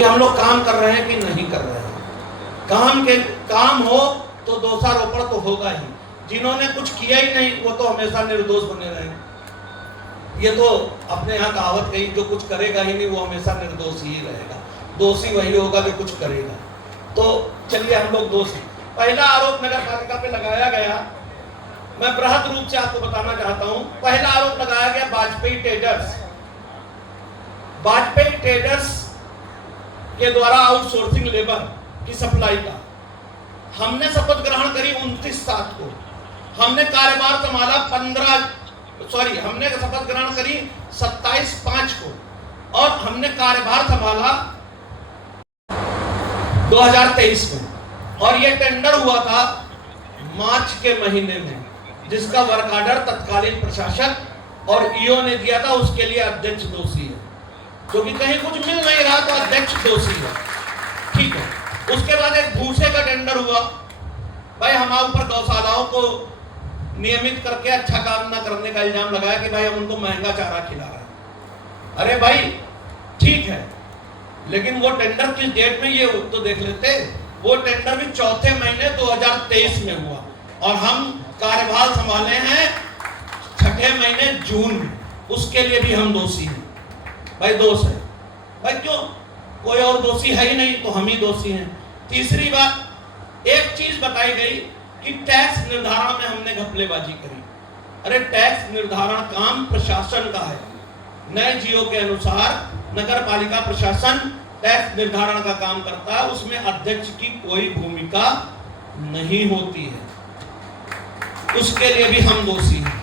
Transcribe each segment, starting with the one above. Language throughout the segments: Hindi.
कि हम लोग काम कर रहे हैं कि नहीं कर रहे हैं। काम हो तो दोषारोपण तो होगा ही। जिन्होंने कुछ किया ही नहीं वो तो हमेशा निर्दोष बने रहेंगे। ये तो अपने यहाँ कहावत कही, जो कुछ करेगा ही नहीं वो हमेशा निर्दोष ही रहेगा। दोषी वही होगा जो कुछ करेगा। तो चलिए हम लोग दोषी। पहला आरोप नगर पालिका पे लगाया गया, मैं बृहद रूप से आपको बताना चाहता हूं। पहला आरोप लगाया गया वाजपेयी ट्रेडर्स। वाजपेयी ट्रेडर्स के द्वारा आउटसोर्सिंग लेबर की सप्लाई का। हमने शपथ ग्रहण करी 29/7 को। हमने कार्यभार संभाला हमने शपथ ग्रहण करी 27/5 को और हमने कार्यभार संभाला 2023 में। और यह टेंडर हुआ था मार्च के महीने में, जिसका वर्क ऑर्डर तत्कालीन प्रशासक और ईओ ने दिया था। उसके लिए अध्यक्ष दोषी है, क्योंकि कहीं कुछ मिल नहीं रहा तो अध्यक्ष दोषी है। ठीक है। उसके बाद एक भूसे का टेंडर हुआ। भाई हमारे ऊपर गौशालाओं को नियमित करके अच्छा काम ना करने का इल्जाम लगाया कि भाई हम उनको महंगा चारा खिला रहे हैं। अरे भाई ठीक है, लेकिन वो टेंडर किस डेट में, ये तो देख लेते। वो टेंडर भी चौथे महीने 2023 में हुआ और हम कार्यभार संभाले हैं 6ठे महीने जून में। उसके लिए भी हम दोषी हैं। भाई दोष है। भाई क्यों? कोई और दोषी है ही नहीं तो हम ही दोषी हैं। तीसरी बात, एक चीज बताई गई कि टैक्स निर्धारण में हमने घपलेबाजी करी। अरे टैक्स निर्धारण काम प्रशासन का है। नए जियो के अनुसार नगर पालिका प्रशासन टैक्स निर्धारण का काम करता है, उसमें अध्यक्ष की कोई भूमिका नहीं होती है। उसके लिए भी हम दोषी हैं।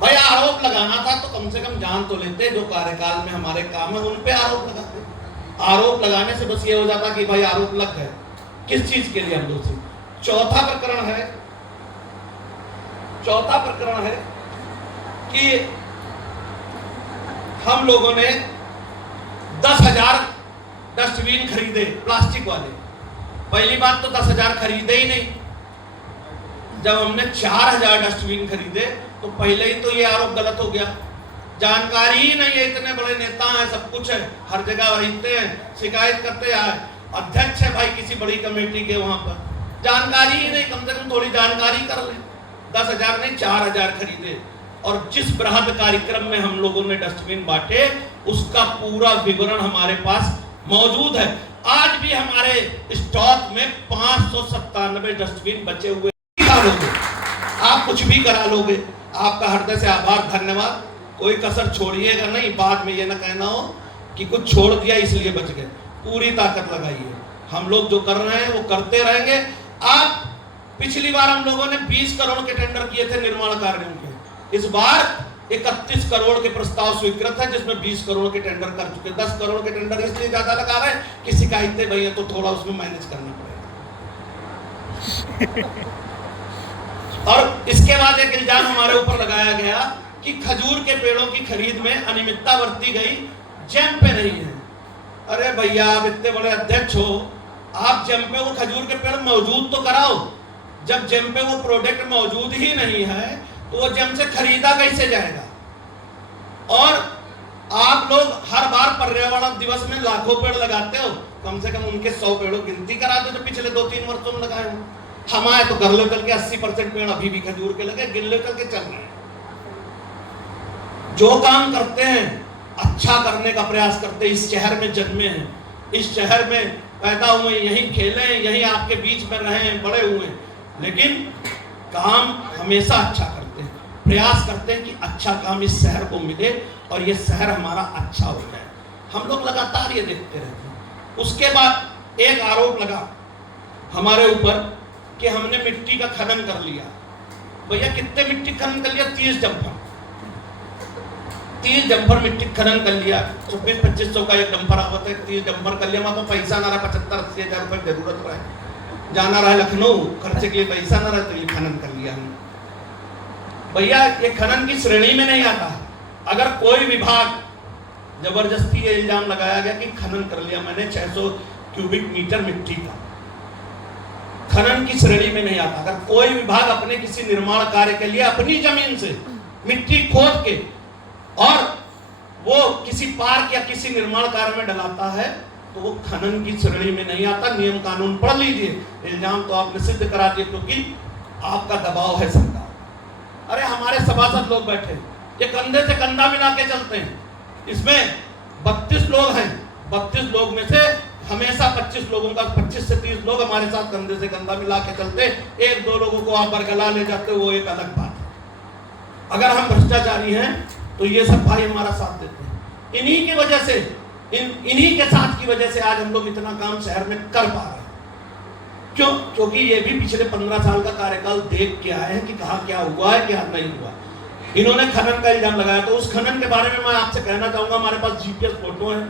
भाई आरोप लगाना था तो कम से कम जान तो लेते, जो कार्यकाल में हमारे काम है उन पे आरोप लगाते। आरोप लगाने से बस ये हो जाता कि भाई आरोप लग गए। किस चीज के लिए हम दोषी? चौथा प्रकरण है कि हम लोगों ने 10,000 डस्टबिन खरीदे प्लास्टिक वाले। पहली बात तो 10,000 खरीदे ही नहीं। जब हमने 4,000 डस्टबिन खरीदे तो पहले ही तो ये आरोप गलत हो गया। जानकारी ही नहीं है, इतने बड़े नेता हैं, सब कुछ है, हर जगह रहते हैं, शिकायत करते आए, अध्यक्ष है भाई किसी बड़ी कमेटी के, वहां पर जानकारी ही नहीं। कम से कम थोड़ी जानकारी कर ले। 10,000 नहीं 4,000 खरीदे। और जिस बृहद कार्यक्रम में हम लोगों ने डस्टबिन बांटे उसका पूरा विवरण हमारे पास मौजूद है। आज भी हमारे स्टॉक में 597 डस्टबिन बचे हुए। आप कुछ भी करा लोगे। आपका हृदय से आभार, धन्यवाद। कोई कसर छोड़िएगा नहीं, बाद में ये ना कहना हो कि कुछ छोड़ दिया इसलिए बच गए। पूरी ताकत लगाइए। हम लोग जो कर रहे हैं वो करते रहेंगे। आप पिछली बार हम लोगों ने 20 करोड़ के टेंडर किए थे निर्माण कार्यों के। इस बार 31 करोड़ के प्रस्ताव स्वीकृत है, जिसमें 20 करोड़ के टेंडर कर चुके। 10 करोड़ के टेंडर इसलिए ज्यादा लगा रहे हैं कि शिकायतें भैया तो थोड़ा उसमें मैनेज करना पड़ेगा। और इसके बाद एक इल्जाम हमारे ऊपर लगाया गया कि खजूर के पेड़ों की खरीद में अनियमितता बरती गई, जेम पे नहीं है। अरे भैया आप इतने बड़े अध्यक्ष हो, आप जेम पे वो खजूर के पेड़ मौजूद तो कराओ। जब जेम पे वो प्रोडक्ट मौजूद ही नहीं है तो वो जेम से खरीदा कैसे जाएगा? और आप लोग हर बार पर्यावरण दिवस में लाखों पेड़ लगाते हो, कम से कम उनके 100 पेड़ों गिनती करा दो जो पिछले 2-3 वर्षों में लगाए हो। हमारे तो गरले चल के 80% पेड़ अभी भी खजूर के लगे, गिल्ले चल के चल रहे हैं। जो काम करते हैं अच्छा करने का प्रयास करते हैं। इस शहर में जन्मे हैं, इस शहर में पैदा हुए, यहीं खेले, यहीं आपके बीच में रहे, बड़े हुए, लेकिन काम हमेशा अच्छा करते हैं। प्रयास करते हैं कि अच्छा काम इस शहर को मिले और ये शहर हमारा अच्छा हो जाए। हम लोग लगातार ये देखते रहते हैं। उसके बाद एक आरोप लगा हमारे ऊपर कि हमने मिट्टी का खनन कर लिया। भैया कितने मिट्टी खनन कर लिया? 30 डंपर मिट्टी खनन कर लिया। 24-2500 का एक डंपर आवत है, 30 डंपर कर लिया। वहां तो पैसा ना रहा, 75-80 हजार रुपए जरूरत रहा, जाना रहा लखनऊ, खर्चे के लिए पैसा ना रहा, तो ये खनन कर लिया हमने। भैया ये खनन की श्रेणी में नहीं आता। अगर कोई विभाग, जबरदस्ती ये इल्जाम लगाया गया कि खनन कर लिया मैंने 600 क्यूबिक मीटर मिट्टी का, खनन की श्रेणी में नहीं आता। अगर कोई विभाग अपने किसी निर्माण कार्य के लिए अपनी जमीन से मिट्टी खोद के और वो किसी पार्क या किसी निर्माण कार्य में डलाता है तो वो खनन की श्रेणी में नहीं आता। नियम कानून पढ़ लीजिए, इल्जाम तो आपने सिद्ध करा दिए क्योंकि आपका दबाव है सरकार। अरे हमारे सभासद लोग बैठे, ये कंधे से कंधा मिला के चलते हैं। इसमें 32 लोग हैं, 32 लोग में से हमेशा 25 लोगों का 25 से 30 लोग हमारे साथ कंधे से कंधा मिला के चलते। एक दो लोगों को आप बरगला ले जाते हो, वो एक अलग बात है। अगर हम भ्रष्टाचारी हैं तो ये सब भाई हमारा साथ देते हैं। इन्हीं की वजह से, इन्हीं के साथ की वजह से आज हम लोग इतना काम शहर में कर पा रहे हैं। क्यों? क्योंकि ये भी पिछले 15 साल का कार्यकाल देख के आए हैं कि कहाँ क्या हुआ है, क्या नहीं हुआ। इन्होंने खनन का इल्जाम लगाया, तो उस खनन के बारे में मैं आपसे कहना चाहूंगा, हमारे पास जीपीएस फोटो है।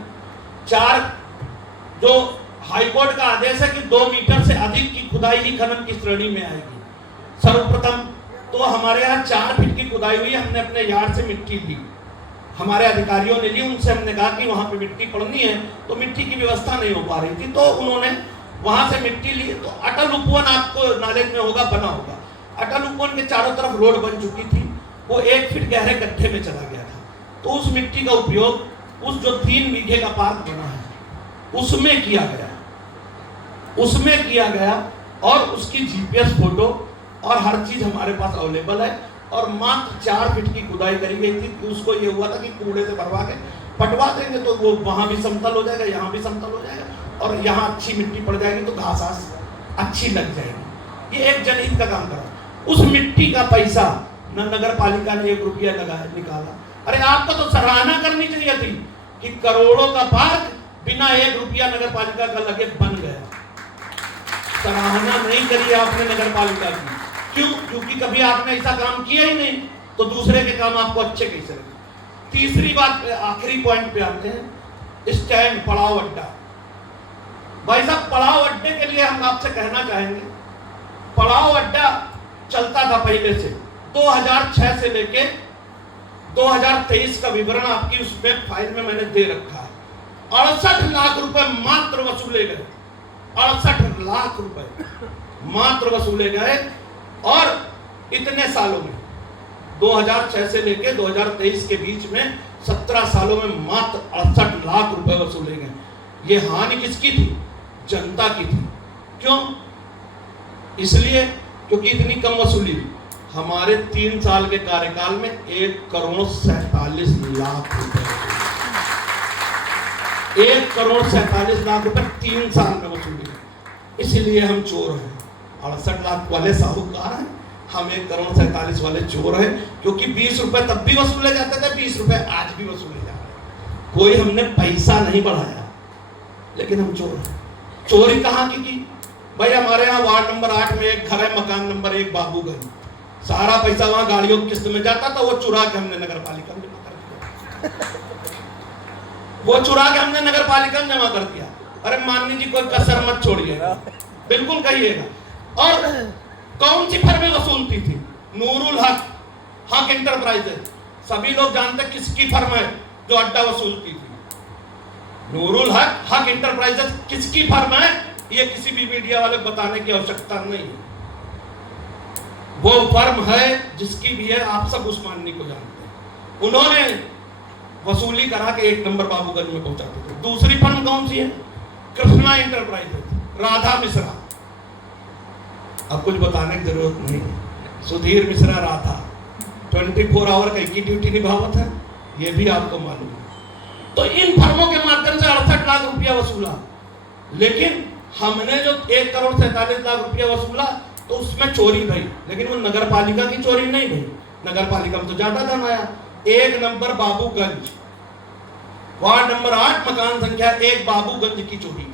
4 जो हाईकोर्ट का आदेश है कि 2 मीटर से अधिक की खुदाई ही खनन की श्रेणी में आएगी। सर्वप्रथम तो हमारे यहाँ 4 फीट की खुदाई हुई। हमने अपने यार्ड से मिट्टी ली, हमारे अधिकारियों ने ली। उनसे हमने कहा कि वहां पे मिट्टी पड़नी है, तो मिट्टी की व्यवस्था नहीं हो पा रही थी, तो उन्होंने वहां से मिट्टी ली। तो अटल उपवन आपको नॉलेज में होगा, बना होगा। अटल उपवन के चारों तरफ रोड बन चुकी थी, वो 1 फीट गहरे गड्ढे में चला गया था। तो उस मिट्टी का उपयोग उस जो 3 बीघे का पार्क बना है उसमें किया गया, और उसकी जीपीएस फोटो और हर चीज हमारे पास अवेलेबल है। और मात्र 4 फीट की खुदाई करी गई थी कि उसको ये हुआ था कि कूड़े से भरवा के पटवा देंगे तो वो वहां भी समतल हो जाएगा, यहाँ भी समतल हो जाएगा, और यहाँ अच्छी मिट्टी पड़ जाएगी तो घास अच्छी लग जाएगी। ये एक जनहित का काम करा। उस मिट्टी का पैसा न नगर पालिका ने 1 रुपया निकाला। अरे आपको तो सराहना करनी चाहिए थी कि करोड़ों का पार्क बिना 1 रुपया नगर पालिका का लगे बन गया। सराहना नहीं करी आपने नगर पालिका की। क्यों? क्योंकि कभी आपने ऐसा काम किया ही नहीं, तो दूसरे के काम आपको अच्छे कैसे लगे। तीसरी बात, आखिरी पॉइंट पे आते हैं, स्टैंड पड़ाव अड्डा। भाई साहब, पड़ाव अड्डे के लिए हम आपसे कहना चाहेंगे, पड़ाव अड्डा चलता था पहले से 2006 से लेके 2023 का विवरण आपकी उसमें फाइल में मैंने दे रखा है। 68 लाख रुपए मात्र वसूले गए, 68 लाख रुपए मात्र वसूले गए। और इतने सालों में 2006 से लेके 2023 के बीच में 17 सालों में मात्र 68 लाख रुपए वसूले गए। ये हानि किसकी थी? जनता की थी। क्यों? इसलिए क्योंकि इतनी कम वसूली। हमारे 3 साल के कार्यकाल में 1,47 लाख रुपए, 1,47 लाख रुपए 3 साल में वसूली। इसलिए हम चोर हैं। 68 लाख वाले साहूकार हैं, हम 1,47 वाले चोर हैं। क्योंकि 20 रुपए तब भी वसूले जाते थे, 20 रुपए आज भी वसूले जा रहे हैं। कोई हमने पैसा नहीं बढ़ाया, लेकिन हम चोर हैं। चोरी कहाँ की? भाई हमारे यहाँ वार्ड नंबर 8 में एक घर है, मकान नंबर 1 बाबूगंज। सारा पैसा वहां गाड़ियों की किस्त में जाता था, वो चुरा के हमने नगर पालिका में जमा कर दिया। वो चुरा के हमने नगर पालिका में जमा कर दिया। अरे माननी जी, कोई कसर मत छोड़िएगा, बिल्कुल कहिएगा। और कौन सी फर्में वसूलती थी? नूरुल हक इंटरप्राइजेज। सभी लोग जानते किसकी फर्म है जो अड्डा वसूलती थी। नूरुल हक इंटरप्राइजेज किसकी फर्म है, ये किसी भी मीडिया वाले बताने की आवश्यकता नहीं है। वो फर्म है जिसकी भी है, आप सब उस माननी को जानते हैं। उन्होंने वसूली करा के 1 नंबर बाबूगंज में पहुंचाते थे। दूसरी फर्म कौन सी है? कृष्णा इंटरप्राइजेज, राधा मिश्रा। अब कुछ बताने की जरूरत नहीं, सुधीर मिश्रा राधा 24 आवर का एक ही ड्यूटी निभावत है, ये भी आपको मालूम है। तो इन फर्मों के माध्यम से 68 लाख रुपया वसूला। लेकिन हमने जो 1,47 लाख रुपया वसूला, तो उसमें चोरी भई, लेकिन वो नगर पालिका की चोरी नहीं भई। नगर पालिका में तो ज्यादा धन आया। 1 नंबर बाबूगंज, वार्ड नंबर 8, मकान संख्या 1 बाबूगंज की चोरी है।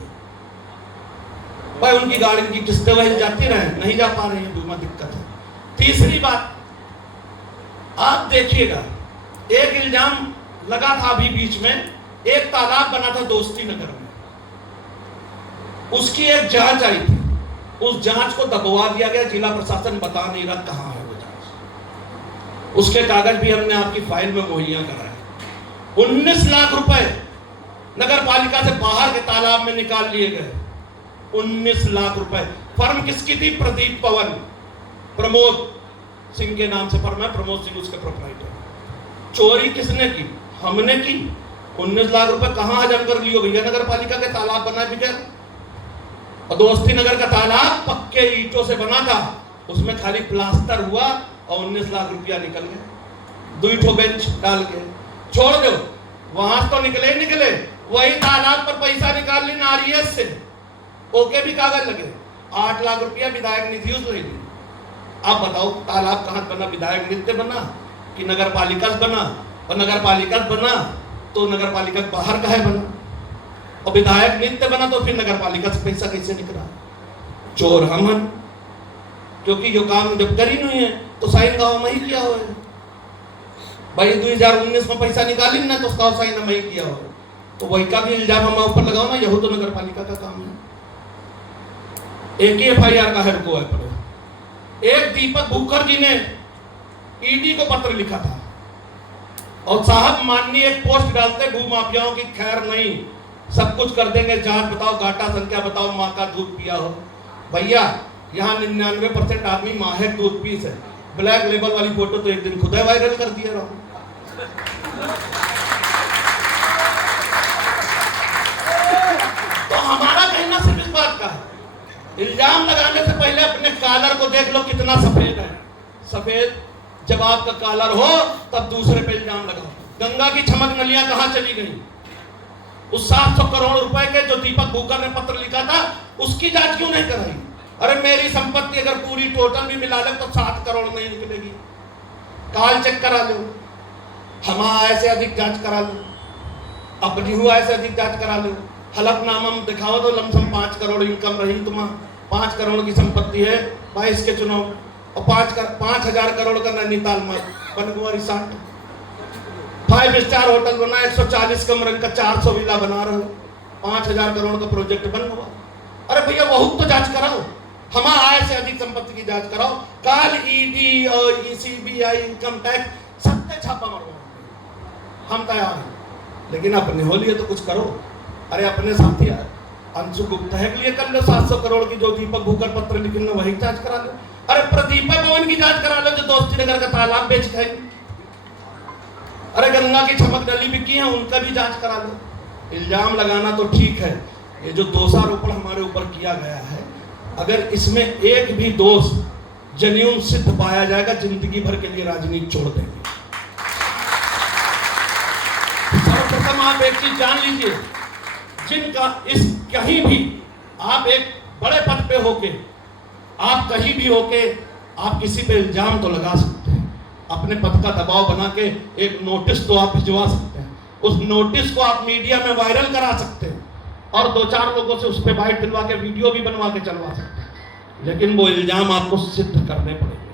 भाई उनकी गाड़ी की किस्तें वही जाती रहे, नहीं जा पा रही है, दूसरा दिक्कत है। तीसरी बात, आप देखिएगा, एक इल्जाम लगा था अभी बीच में, एक तालाब बना था दोस्ती नगर में, उसकी एक जांच आई थी। उस जांच को दबवा दिया गया, जिला प्रशासन बता नहीं रहा कहां है वो जांच। उसके कागज भी हमने आपकी फाइल में मुहैया कराए। 19 लाख रुपए नगर पालिका से बाहर के तालाब में निकाल लिए गए। 19 लाख रुपए। फर्म किसकी थी? प्रदीप पवन, प्रमोद सिंह के नाम से फर्म है, प्रमोद सिंह उसके प्रोप्राइटर। चोरी किसने की? हमने की। 19 लाख रुपए कहां हजम कर लियो भैया? नगर पालिका के तालाब बना बिगैर। और दोस्ती नगर का तालाब पक्के ईंटों से बना था, उसमें खाली प्लास्टर हुआ और 19 लाख रुपया निकल गए। 2 ठो बेंच डाल के छोड़ दो, वहां तो निकले ही निकले। वही तालाब पर पैसा निकाल ली नारियस से, ओके भी कागज लगे, 8 लाख रुपया विधायक निधि उस ले ली। आप बताओ तालाब कहां बना? विधायक निधि बना कि नगर पालिका से बना? और नगर पालिका से बना तो नगर पालिका बाहर का है बना, और विधायक नित्य बना तो फिर नगर पालिका से पैसा कैसे निकला? चोर हम हैं, क्योंकि जो काम जब करी नहीं है तो साइन गांव में ही किया हुआ है भाई। 2019 में पैसा निकाली ना तो उसका साइन हम ही किया हुआ है, तो वही का भी इल्जाम हम ऊपर लगाओ ना, यही तो नगर पालिका का काम है। एक ही FIR का है, रुको है पर एक दीपक भूखर जी ने ईडी को पत्र लिखा था और साहब माननीय एक पोस्ट डालते, भू माफियाओं की खैर नहीं, सब कुछ कर देंगे, जांच बताओ, घाटा संख्या बताओ, माँ का दूध पिया हो। भैया यहाँ 99% आदमी माहेक दूध पीस है। ब्लैक लेबल वाली फोटो तो एक दिन खुद वायरल कर दिया रहा। तो हमारा कहना सिर्फ इस बात का है, इल्जाम लगाने से पहले अपने कॉलर को देख लो कितना सफेद है। सफेद जब आपका कॉलर हो तब दूसरे पे इल्जाम लगाओ। गंगा की छमक नलियां कहां चली गई? उस 700 करोड़ रुपए के जो दीपक भूखर ने पत्र लिखा था उसकी जांच क्यों नहीं कराई? अरे मेरी संपत्ति अगर पूरी टोटल भी मिला ले तो 7 करोड़ नहीं निकलेगी। काल चेक करा लो, हम आय से अधिक जांच करा लो, अपनी हुआ से अधिक जांच करा लो, हलफनामा में दिखाओ तो लमसम 5 करोड़ इनकम रही तुम्हारा, 5 करोड़ की संपत्ति है 22 के चुनाव, और 5,000 करोड़ का नैनीताल में बन गया रिसोर्ट, 5 स्टार होटल बना, 140 कमरे का 400 विला बना रहे हो, 5,000 करोड़ का प्रोजेक्ट बन हुआ। अरे भैया बहुत तो जांच कराओ, हमारा आय से अधिक संपत्ति की जांच कराओ। काल ईडी और CBI इनकम टैक्स सबसे छापा मारो, हम तैयार हैं, लेकिन अपने हो लिए तो कुछ करो। अरे अपने साथी अंशु गुप्ता है के लिए कर लो, 700 करोड़ की जो दीपक भूखर पत्र लिखने वही जांच करा लो। अरे प्रदीपा भवन की जांच करा लो जो दोस्ती नगर का तालाब बेच खाई। अरे गंगा की छमक नली बिकी है उनका भी जांच करा लो। इल्जाम लगाना तो ठीक है, ये जो दोषारोपण हमारे ऊपर किया गया है, अगर इसमें एक भी दोष जेन्युइन सिद्ध पाया जाएगा, जिंदगी भर के लिए राजनीति छोड़ देंगे। सर्वप्रथम आप एक चीज जान लीजिए, जिनका इस कहीं भी आप एक बड़े पद पे होके, आप कहीं भी होके आप किसी पे इल्जाम तो लगा सकते हैं, अपने पद का दबाव बना के एक नोटिस तो आप भिजवा सकते हैं, उस नोटिस को आप मीडिया में वायरल करा सकते हैं और 2-4 लोगों से उस पर बाइट दिलवा के वीडियो भी बनवा के चलवा सकते हैं, लेकिन वो इल्जाम आपको सिद्ध करने पड़ेंगे।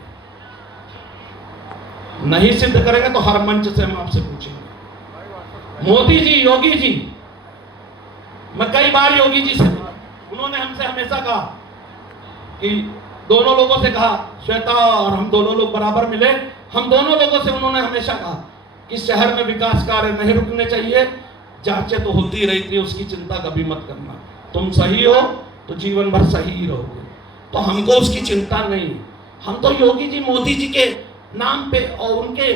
नहीं सिद्ध करेंगे तो हर मंच से हम आपसे पूछेंगे। मोदी जी, योगी जी, मैं कई बार योगी जी से मिला, उन्होंने हमसे हमेशा कहा कि दोनों लोगों से कहा, श्वेता और हम दोनों लोग बराबर मिले, हम दोनों लोगों से उन्होंने हमेशा कहा कि शहर में विकास कार्य नहीं रुकने चाहिए, जांचें तो होती रही थी, उसकी चिंता कभी मत करना, तुम सही हो तो जीवन भर सही ही रहोगे। तो हमको उसकी चिंता नहीं, हम तो योगी जी, मोदी जी के नाम पे और उनके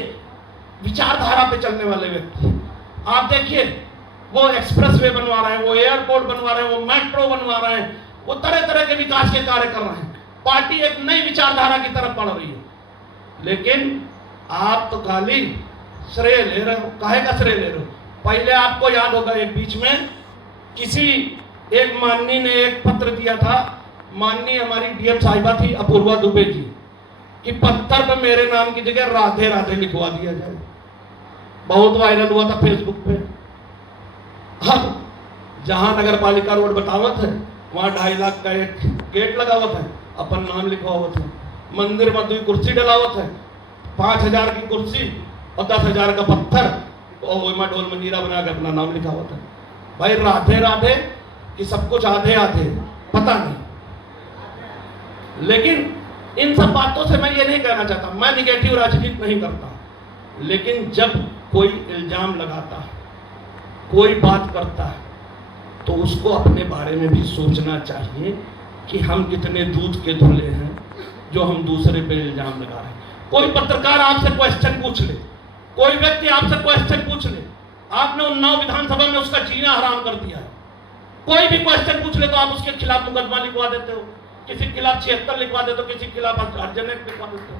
विचारधारा पे चलने वाले व्यक्ति। आप देखिए वो एक्सप्रेस वे बनवा रहे हैं, वो एयरपोर्ट बनवा रहे हैं, वो मेट्रो बनवा रहे हैं, वो तरह तरह के विकास के कार्य कर रहे हैं। पार्टी एक नई विचारधारा की तरफ बढ़ रही है, लेकिन आप तो खाली श्रेय ले रहे हो। काहे का श्रेय ले रहे हो? पहले आपको याद होगा एक बीच में किसी एक माननीय ने एक पत्र दिया था, माननीय हमारी DM साहिबा थी अपूर्वा दुबे जी, कि पत्थर पर मेरे नाम की जगह राधे राधे लिखवा दिया जाए। बहुत वायरल हुआ था फेसबुक पे। अब जहां नगर पालिका रोड बतावत है वहां 2.5 लाख का एक गेट लगावत है, अपन नाम लिखवावत है। मंदिर में 2 कुर्सी डलावत है, 5,000 की कुर्सी और 10,000 का पत्थर, और वह ढोल मंजीरा बना के अपना नाम लिखावत है। भाई राधे राधे कि सब कुछ आधे आधे पता नहीं, लेकिन इन सब बातों से मैं ये नहीं कहना चाहता, मैं निगेटिव राजनीति नहीं करता, लेकिन जब कोई इल्जाम लगाता है, कोई बात करता है, तो उसको अपने बारे में भी सोचना चाहिए कि हम कितने दूध के धुले हैं जो हम दूसरे पे इल्जाम लगा रहे हैं। कोई पत्रकार आपसे क्वेश्चन पूछ ले, कोई व्यक्ति आपसे क्वेश्चन पूछ ले, आपने उन्नाव विधानसभा में उसका जीना हराम कर दिया है। कोई भी क्वेश्चन पूछ ले तो आप उसके खिलाफ मुकदमा लिखवा देते हो, किसी के खिलाफ 76 लिखवा देते हो, किसी के खिलाफ अर्जनेट लिखवा देते हो।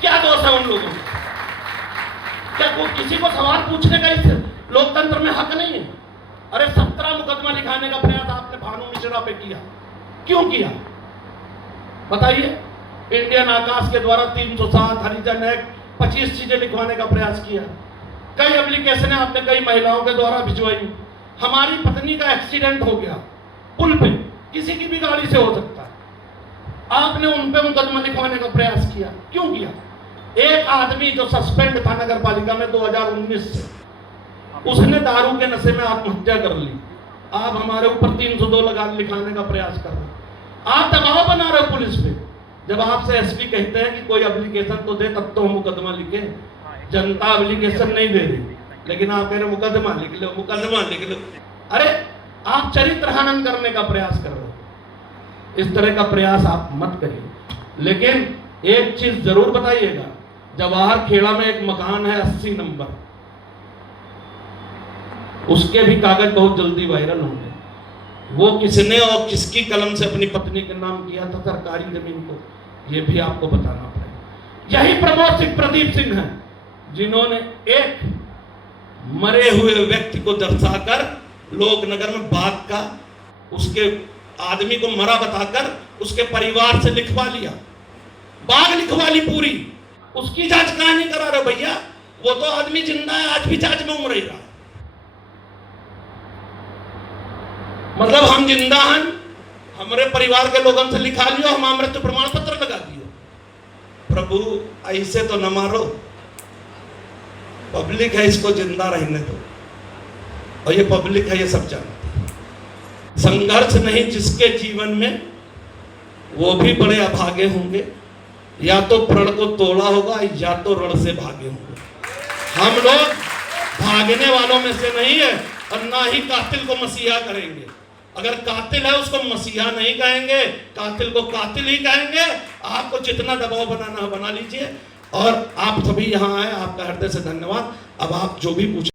क्या दोष है उन लोगों में? क्या किसी को सवाल पूछने का इस लोकतंत्र में हक नहीं है? अरे 17 मुकदमा लिखाने का प्रयास आपने भानु मिश्रा पे किया, क्यों किया बताइए? इंडियन आकाश के द्वारा 307 हरिजन एक्ट 25 चीजें लिखवाने का प्रयास किया। कई एप्लीकेशन आपने कई महिलाओं के द्वारा भिजवाई। हमारी पत्नी का एक्सीडेंट हो गया पुल पे, किसी की भी गाड़ी से हो सकता है, आपने उन पे मुकदमा लिखवाने का प्रयास किया, क्यों किया? एक आदमी जो सस्पेंड था नगर पालिका में 2019 से, उसने दारू के नशे में आत्महत्या कर ली। आप हमारे ऊपर 302 लिखाने का प्रयास कर रहे हैं। आप दबाव बना रहे हो पुलिस पे। जब आपसे एसपी कहते हैं कि कोई एप्लीकेशन तो दे तब तो हम मुकदमा लिखे, जनता एप्लीकेशन नहीं दे रही, लेकिन आप कह रहे मुकदमा लिख लो, मुकदमा लिख लो। अरे आप चरित्र हनन करने का प्रयास कर रहे हो। इस तरह का प्रयास आप मत करिए। लेकिन एक चीज जरूर बताइएगा, जवाहर खेड़ा में एक मकान है 80 नंबर, उसके भी कागज बहुत जल्दी वायरल होंगे। वो किसने और किसकी कलम से अपनी पत्नी के नाम किया था सरकारी जमीन को, ये भी आपको बताना पड़ेगा। यही प्रमोद सिंह प्रदीप सिंह है जिन्होंने एक मरे हुए व्यक्ति को दर्शाकर लोकनगर में बाघ का, उसके आदमी को मरा बताकर उसके परिवार से लिखवा लिया, बाघ लिखवा ली पूरी। उसकी जांच कहां नहीं करा रहे भैया? वो तो आदमी जिंदा है, आज भी जांच में उमड़ रहा। मतलब हम जिंदा हैं, हमारे परिवार के लोगों से लिखा लियो, हम मृत्यु प्रमाण पत्र लगा दियो। प्रभु ऐसे तो न मारो, पब्लिक है, इसको जिंदा रहने दो। और ये पब्लिक है, ये सब जानते। संघर्ष नहीं जिसके जीवन में, वो भी बड़े अभागे होंगे। या तो प्रण को तोड़ा होगा या तो रण से भागे होंगे। हम लोग भागने वालों में से नहीं है, और ना ही कातिल को मसीहा करेंगे। अगर कातिल है उसको मसीहा नहीं कहेंगे, कातिल को कातिल ही कहेंगे। आपको जितना दबाव बनाना बना लीजिए। और आप सभी यहाँ आए, आपका हृदय से धन्यवाद। अब आप जो भी पूछे